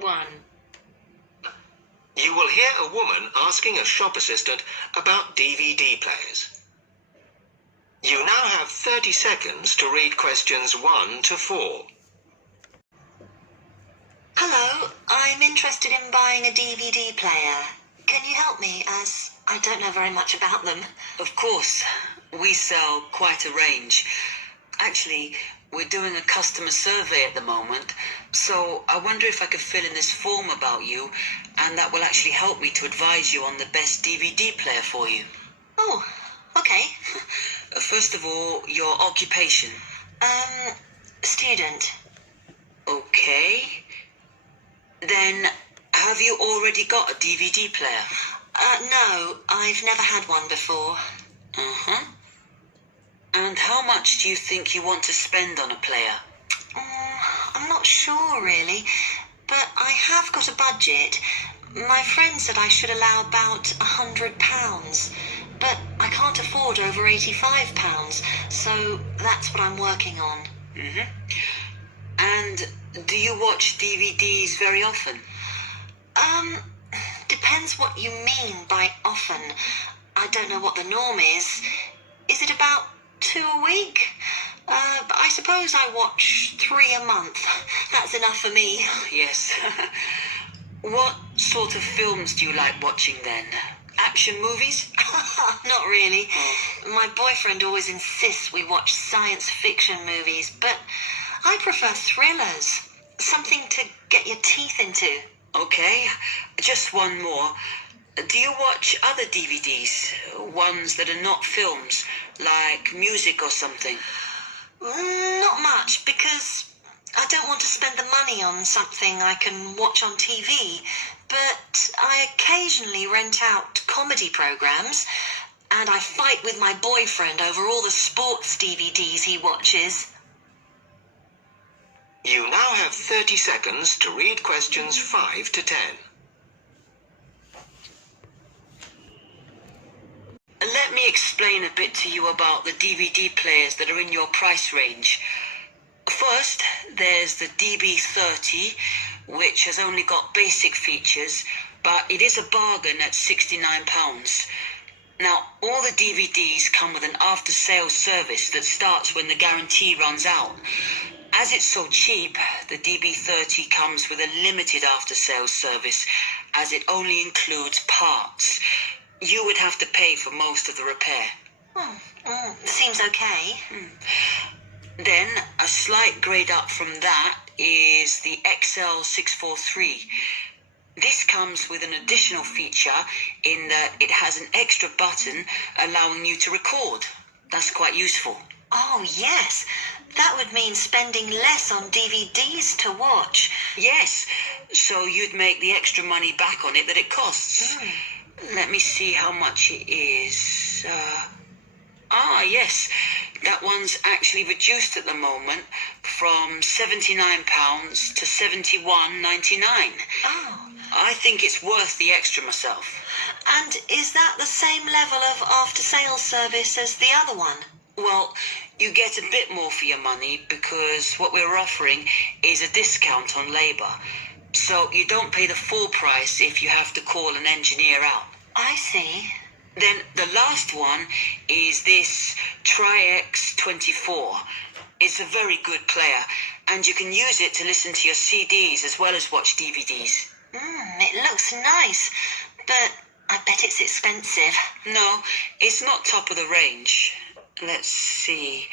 Part 1. You will hear a woman asking a shop assistant about DVD players. You now have 30 seconds to read questions 1 to 4. Hello, I'm interested in buying a DVD player. Can you help me, as I don't know very much about them? Of course. We sell quite a range. Actually, we're doing a customer survey at the moment, so I wonder if I could fill in this form about you, and that will actually help me to advise you on the best DVD player for you. Oh, okay. First of all, your occupation. Student. Okay. Then, have you already got a DVD player? No, I've never had one before. And how much do you think you want to spend on a player? I'm not sure, really, but I have got a budget. My friend said I should allow about £100, but I can't afford over £85, so that's what I'm working on. And do you watch DVDs very often? Depends what you mean by often. I don't know what the norm is. Is it about 2 a week? But I suppose I watch 3 a month. That's enough for me. Yes. What sort of films do you like watching then? Action movies? Not really. My boyfriend always insists we watch science fiction movies, but I prefer thrillers. Something to get your teeth into. Okay, just one more. Do you watch other DVDs? Ones that are not films, like music or something? Not much, because I don't want to spend the money on something I can watch on TV, but I occasionally rent out comedy programs, and I fight with my boyfriend over all the sports DVDs he watches. You now have 30 seconds to read questions 5 to 10. Let me explain a bit to you about the DVD players that are in your price range. First, there's the DB30, which has only got basic features, but it is a bargain at £69. Now, all the DVDs come with an after-sales service that starts when the guarantee runs out. As it's so cheap, the DB30 comes with a limited after-sales service, as it only includes parts. You would have to pay for most of the repair. Seems okay. Then, a slight grade up from that is the XL643. This comes with an additional feature in that it has an extra button allowing you to record. That's quite useful. Oh, yes. That would mean spending less on DVDs to watch. Yes, so you'd make the extra money back on it that it costs. Let me see how much it is. Yes, that one's actually reduced at the moment from £79 to £71.99. Oh. I think it's worth the extra myself. And is that the same level of after-sales service as the other one? Well, you get a bit more for your money because what we're offering is a discount on labour. So you don't pay the full price if you have to call an engineer out. I see. Then the last one is this Tri-X24. It's a very good player, and you can use it to listen to your CDs as well as watch DVDs. It looks nice, but I bet it's expensive. No, it's not top of the range. Let's see.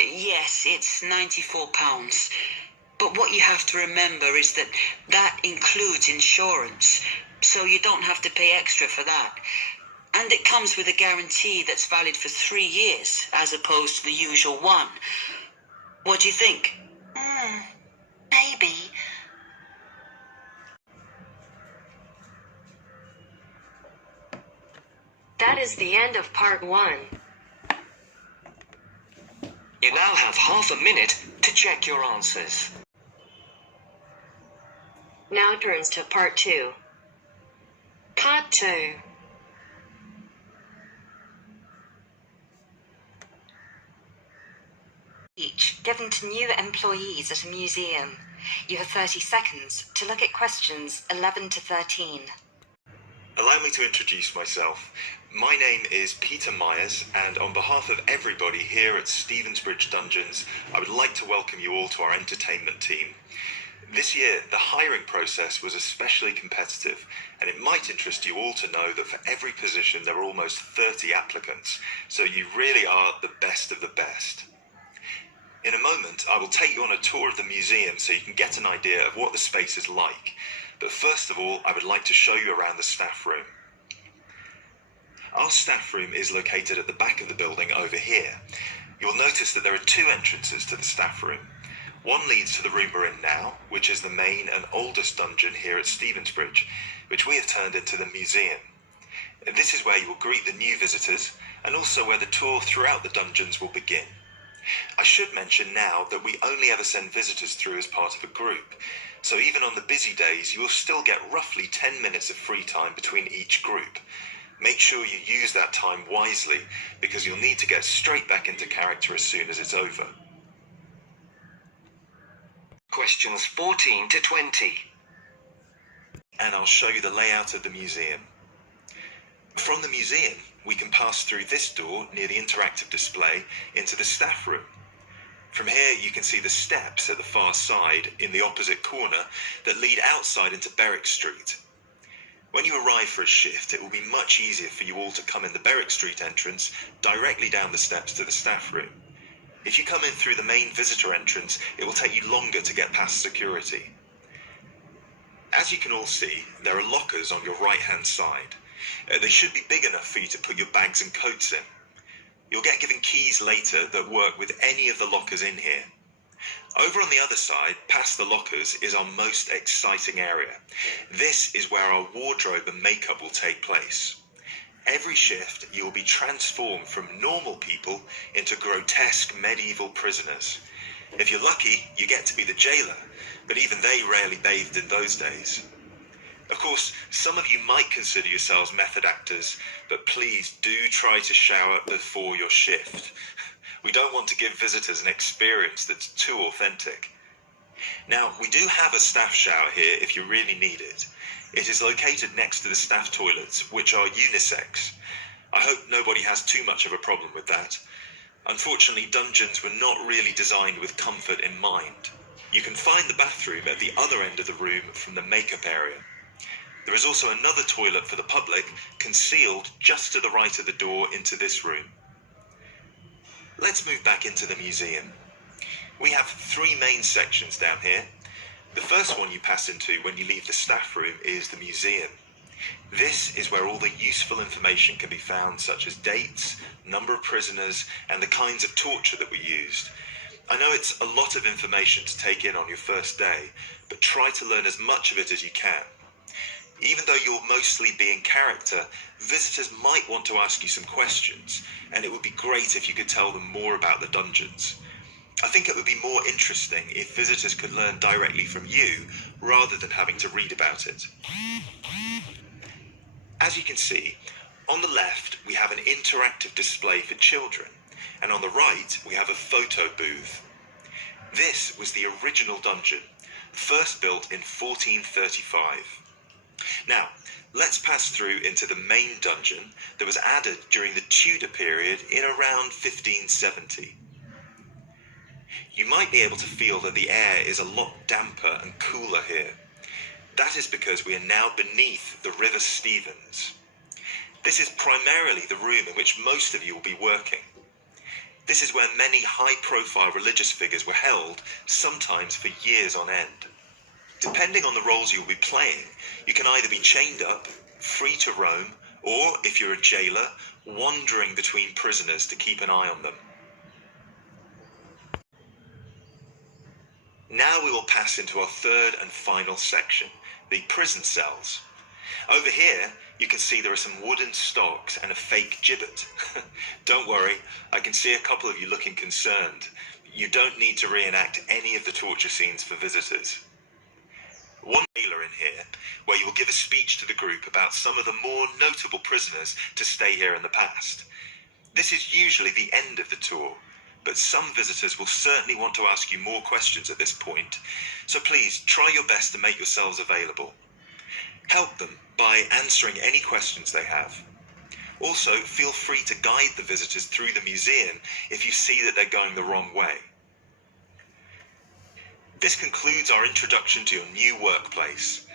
Yes, it's £94. But what you have to remember is that that includes insurance, so you don't have to pay extra for that. And it comes with a guarantee that's valid for 3 years, as opposed to the usual one. What do you think? Maybe. That is the end of Part 1. You now have half a minute to check your answers. Now turns to Part 2. Part 2. Each given to new employees at a museum. You have 30 seconds to look at questions 11 to 13. Allow me to introduce myself. My name is Peter Myers, and on behalf of everybody here at Stevensbridge Dungeons, I would like to welcome you all to our entertainment team. This year, the hiring process was especially competitive, and it might interest you all to know that for every position there are almost 30 applicants, so you really are the best of the best. In a moment, I will take you on a tour of the museum so you can get an idea of what the space is like. But first of all, I would like to show you around the staff room. Our staff room is located at the back of the building over here. You'll notice that there are two entrances to the staff room. One leads to the room we're in now, which is the main and oldest dungeon here at Stevensbridge, which we have turned into the museum. This is where you will greet the new visitors, and also where the tour throughout the dungeons will begin. I should mention now that we only ever send visitors through as part of a group, so even on the busy days you will still get roughly 10 minutes of free time between each group. Make sure you use that time wisely, because you'll need to get straight back into character as soon as it's over. Questions 14 to 20. And I'll show you the layout of the museum. From the museum, we can pass through this door near the interactive display into the staff room. From here you can see the steps at the far side in the opposite corner that lead outside into Berwick Street. When you arrive for a shift, it will be much easier for you all to come in the Berwick Street entrance directly down the steps to the staff room. If you come in through the main visitor entrance, it will take you longer to get past security. As you can all see, there are lockers on your right-hand side. They should be big enough for you to put your bags and coats in. You'll get given keys later that work with any of the lockers in here. Over on the other side, past the lockers, is our most exciting area. This is where our wardrobe and makeup will take place. Every shift, you will be transformed from normal people into grotesque medieval prisoners. If you're lucky, you get to be the jailer, but even they rarely bathed in those days. Of course, some of you might consider yourselves method actors, but please do try to shower before your shift. We don't want to give visitors an experience that's too authentic. Now, we do have a staff shower here if you really need it. It is located next to the staff toilets, which are unisex. I hope nobody has too much of a problem with that. Unfortunately, dungeons were not really designed with comfort in mind. You can find the bathroom at the other end of the room from the makeup area. There is also another toilet for the public, concealed just to the right of the door into this room. Let's move back into the museum. We have three main sections down here. The first one you pass into when you leave the staff room is the museum. This is where all the useful information can be found, such as dates, number of prisoners, and the kinds of torture that were used. I know it's a lot of information to take in on your first day, but try to learn as much of it as you can. Even though you'll mostly be in character, visitors might want to ask you some questions, and it would be great if you could tell them more about the dungeons. I think it would be more interesting if visitors could learn directly from you, rather than having to read about it. As you can see, on the left we have an interactive display for children, and on the right we have a photo booth. This was the original dungeon, first built in 1435. Now, let's pass through into the main dungeon that was added during the Tudor period in around 1570. You might be able to feel that the air is a lot damper and cooler here. That is because we are now beneath the River Stevens. This is primarily the room in which most of you will be working. This is where many high-profile religious figures were held, sometimes for years on end. Depending on the roles you'll be playing, you can either be chained up, free to roam, or, if you're a jailer, wandering between prisoners to keep an eye on them. Now we will pass into our third and final section, the prison cells. Over here, you can see there are some wooden stocks and a fake gibbet. Don't worry, I can see a couple of you looking concerned. You don't need to reenact any of the torture scenes for visitors. One jailer in here, where you will give a speech to the group about some of the more notable prisoners to stay here in the past. This is usually the end of the tour, but some visitors will certainly want to ask you more questions at this point, so please try your best to make yourselves available. Help them by answering any questions they have. Also, feel free to guide the visitors through the museum if you see that they're going the wrong way. This concludes our introduction to your new workplace.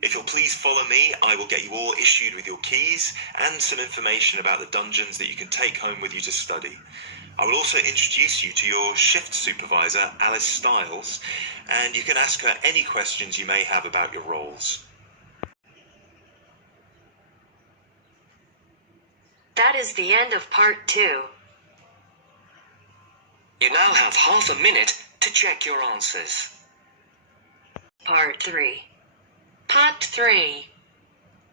If you'll please follow me, I will get you all issued with your keys and some information about the dungeons that you can take home with you to study. I will also introduce you to your shift supervisor, Alice Stiles, and you can ask her any questions you may have about your roles. That is the end of part 2. You now have half a minute to check your answers. Part 3. Part 3.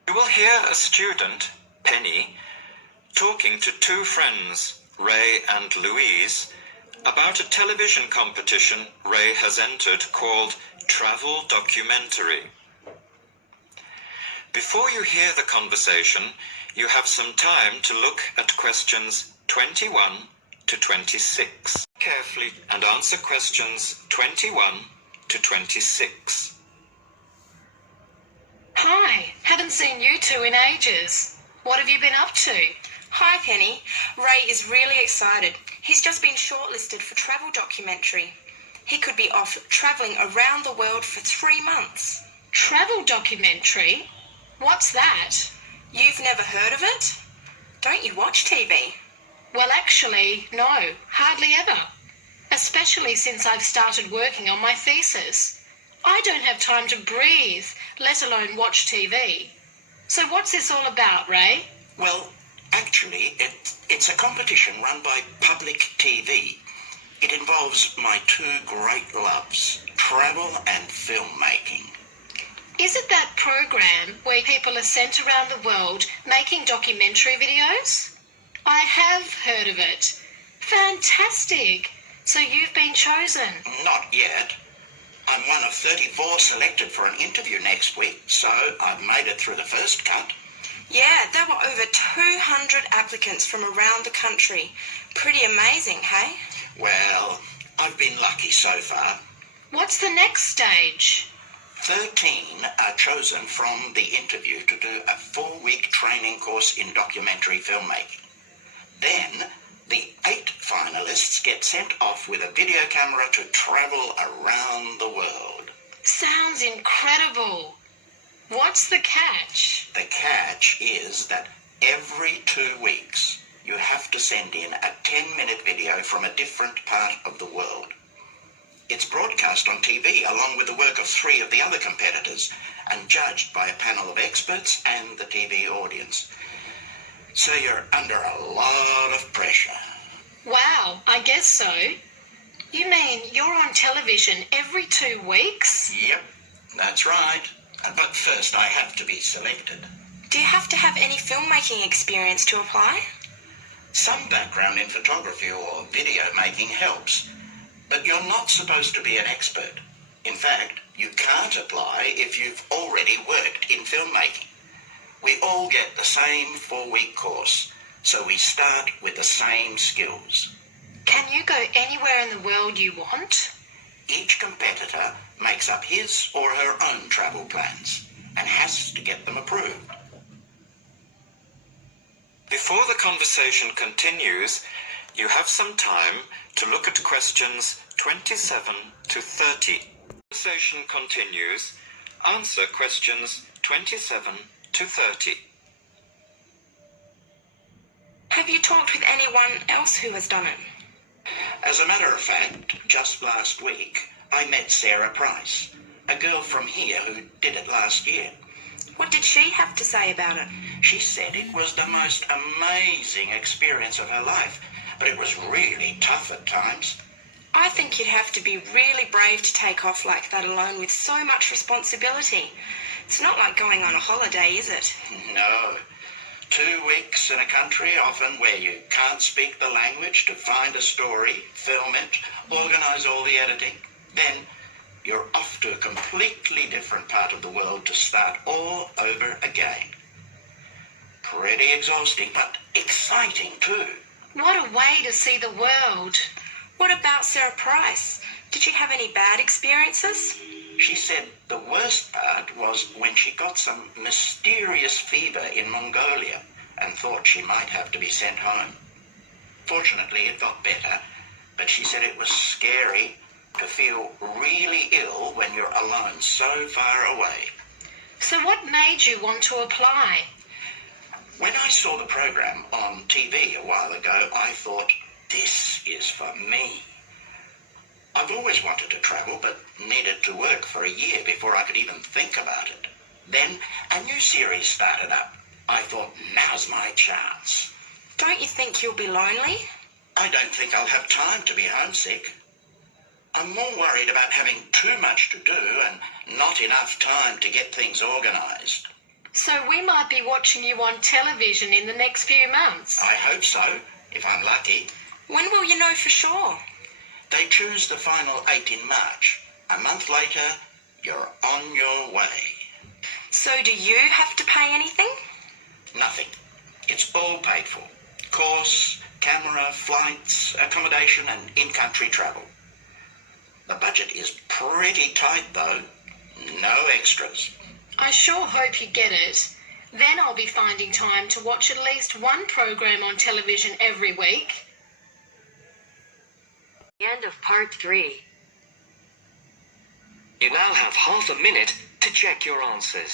You will hear a student, Penny, talking to two friends, Ray and Louise, about a television competition Ray has entered called Travel Documentary. Before you hear the conversation, you have some time to look at questions 21 to 26 carefully and answer questions 21 to 26. Hi, haven't seen you two in ages. What have you been up to? Hi, Penny. Ray is really excited. He's just been shortlisted for Travel Documentary. He could be off travelling around the world for 3 months. Travel documentary? What's that? You've never heard of it? Don't you watch TV? Well, actually, no, hardly ever. Especially since I've started working on my thesis. I don't have time to breathe, let alone watch TV. So what's this all about, Ray? Well, actually, it's a competition run by public TV. It involves my two great loves, travel and filmmaking. Is it that program where people are sent around the world making documentary videos? I have heard of it. Fantastic! So you've been chosen? Not yet. I'm one of 34 selected for an interview next week, so I've made it through the first cut. Yeah, there were over 200 applicants from around the country. Pretty amazing, hey? Well, I've been lucky so far. What's the next stage? 13 are chosen from the interview to do a 4-week training course in documentary filmmaking. Then, the 8 finalists get sent off with a video camera to travel around the world. Sounds incredible. What's the catch? The catch is that every 2 weeks, you have to send in a 10-minute video from a different part of the world. It's broadcast on TV along with the work of 3 of the other competitors and judged by a panel of experts and the TV audience. So you're under a lot of pressure. Wow, I guess so. You mean you're on television every 2 weeks? Yep, that's right. But first I have to be selected. Do you have to have any filmmaking experience to apply? Some background in photography or video making helps, but you're not supposed to be an expert. In fact, you can't apply if you've already worked in filmmaking. We all get the same 4-week course, so we start with the same skills. Can you go anywhere in the world you want? Each competitor makes up his or her own travel plans and has to get them approved. Before the conversation continues, you have some time to look at questions 27 to 30. The conversation continues. Answer questions 27 to 30. Have you talked with anyone else who has done it? As a matter of fact, just last week, I met Sarah Price, a girl from here who did it last year. What did she have to say about it? She said it was the most amazing experience of her life, but it was really tough at times. I think you'd have to be really brave to take off like that alone with so much responsibility. It's not like going on a holiday, is it? No. 2 weeks in a country, often where you can't speak the language, to find a story, film it, organise all the editing. Then you're off to a completely different part of the world to start all over again. Pretty exhausting, but exciting too. What a way to see the world. What about Sarah Price? Did she have any bad experiences? She said the worst part was when she got some mysterious fever in Mongolia and thought she might have to be sent home. Fortunately, it got better, but she said it was scary to feel really ill when you're alone so far away. So what made you want to apply? When I saw the program on TV a while ago, I thought, this is for me. I've always wanted to travel, but needed to work for a year before I could even think about it. Then a new series started up. I thought, now's my chance. Don't you think you'll be lonely? I don't think I'll have time to be homesick. I'm more worried about having too much to do and not enough time to get things organised. So we might be watching you on television in the next few months. I hope so, if I'm lucky. When will you know for sure? They choose the final 8 in March. A month later, you're on your way. So do you have to pay anything? Nothing. It's all paid for. Course, camera, flights, accommodation and in-country travel. The budget is pretty tight though. No extras. I sure hope you get it. Then I'll be finding time to watch at least one program on television every week. End of part 3. You now have half a minute to check your answers.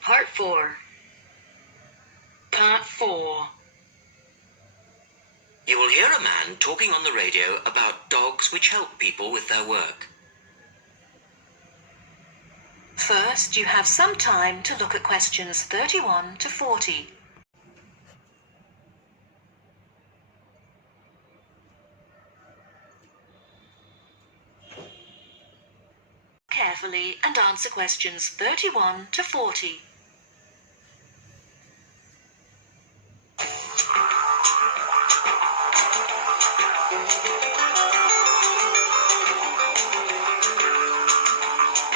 Part 4. Part 4. You will hear a man talking on the radio about dogs which help people with their work. First, you have some time to look at questions 31 to 40. Carefully and answer questions 31 to 40.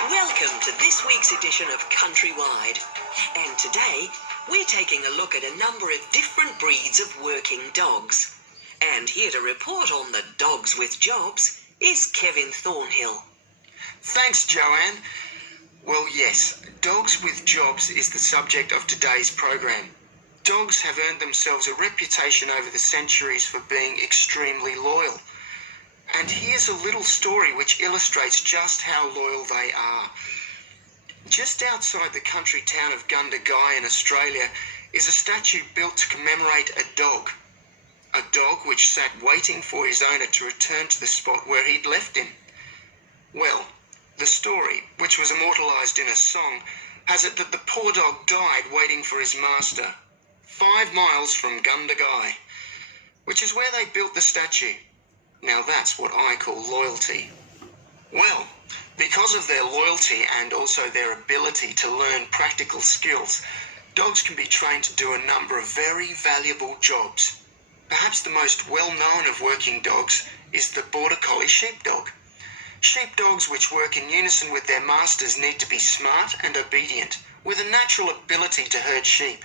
Welcome to this week's edition of Countrywide. And today, we're taking a look at a number of different breeds of working dogs. And here to report on the dogs with jobs is Kevin Thornhill. Thanks, Joanne. Well, yes, dogs with jobs is the subject of today's program. Dogs have earned themselves a reputation over the centuries for being extremely loyal. And here's a little story which illustrates just how loyal they are. Just outside the country town of Gundagai in Australia is a statue built to commemorate a dog. A dog which sat waiting for his owner to return to the spot where he'd left him. Well, the story, which was immortalised in a song, has it that the poor dog died waiting for his master, 5 miles from Gundagai, which is where they built the statue. Now that's what I call loyalty. Well, because of their loyalty and also their ability to learn practical skills, dogs can be trained to do a number of very valuable jobs. Perhaps the most well-known of working dogs is the Border Collie sheepdog. Sheepdogs which work in unison with their masters need to be smart and obedient, with a natural ability to herd sheep.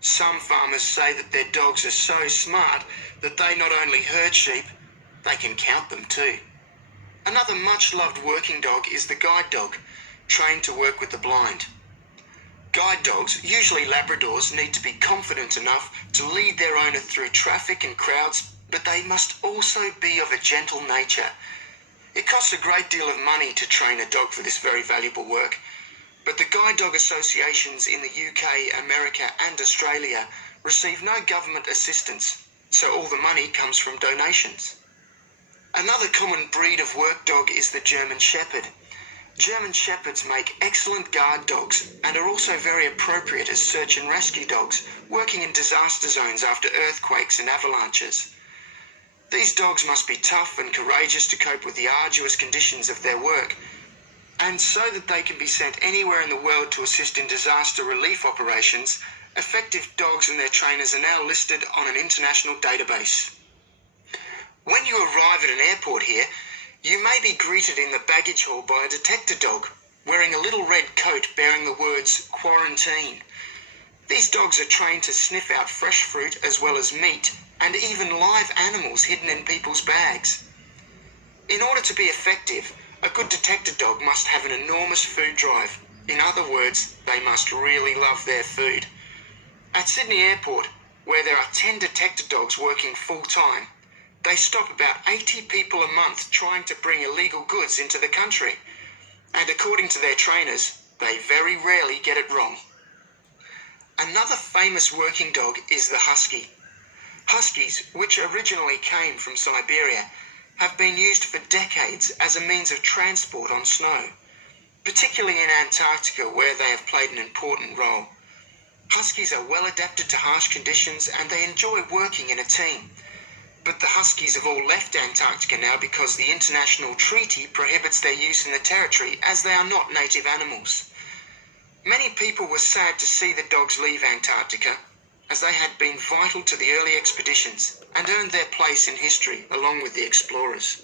Some farmers say that their dogs are so smart that they not only herd sheep, they can count them too. Another much-loved working dog is the guide dog, trained to work with the blind. Guide dogs, usually Labradors, need to be confident enough to lead their owner through traffic and crowds, but they must also be of a gentle nature. It costs a great deal of money to train a dog for this very valuable work, but the guide dog associations in the UK, America and Australia receive no government assistance, so all the money comes from donations. Another common breed of work dog is the German Shepherd. German Shepherds make excellent guard dogs and are also very appropriate as search and rescue dogs, working in disaster zones after earthquakes and avalanches. These dogs must be tough and courageous to cope with the arduous conditions of their work, and so that they can be sent anywhere in the world to assist in disaster relief operations, effective dogs and their trainers are now listed on an international database. When you arrive at an airport here, you may be greeted in the baggage hall by a detector dog, wearing a little red coat bearing the words "Quarantine." These dogs are trained to sniff out fresh fruit as well as meat and even live animals hidden in people's bags. In order to be effective, a good detector dog must have an enormous food drive. In other words, they must really love their food. At Sydney Airport, where there are 10 detector dogs working full-time, they stop about 80 people a month trying to bring illegal goods into the country. And according to their trainers, they very rarely get it wrong. Another famous working dog is the husky. Huskies, which originally came from Siberia, have been used for decades as a means of transport on snow, particularly in Antarctica, where they have played an important role. Huskies are well adapted to harsh conditions and they enjoy working in a team. But the huskies have all left Antarctica now because the international treaty prohibits their use in the territory as they are not native animals. Many people were sad to see the dogs leave Antarctica, as they had been vital to the early expeditions and earned their place in history along with the explorers.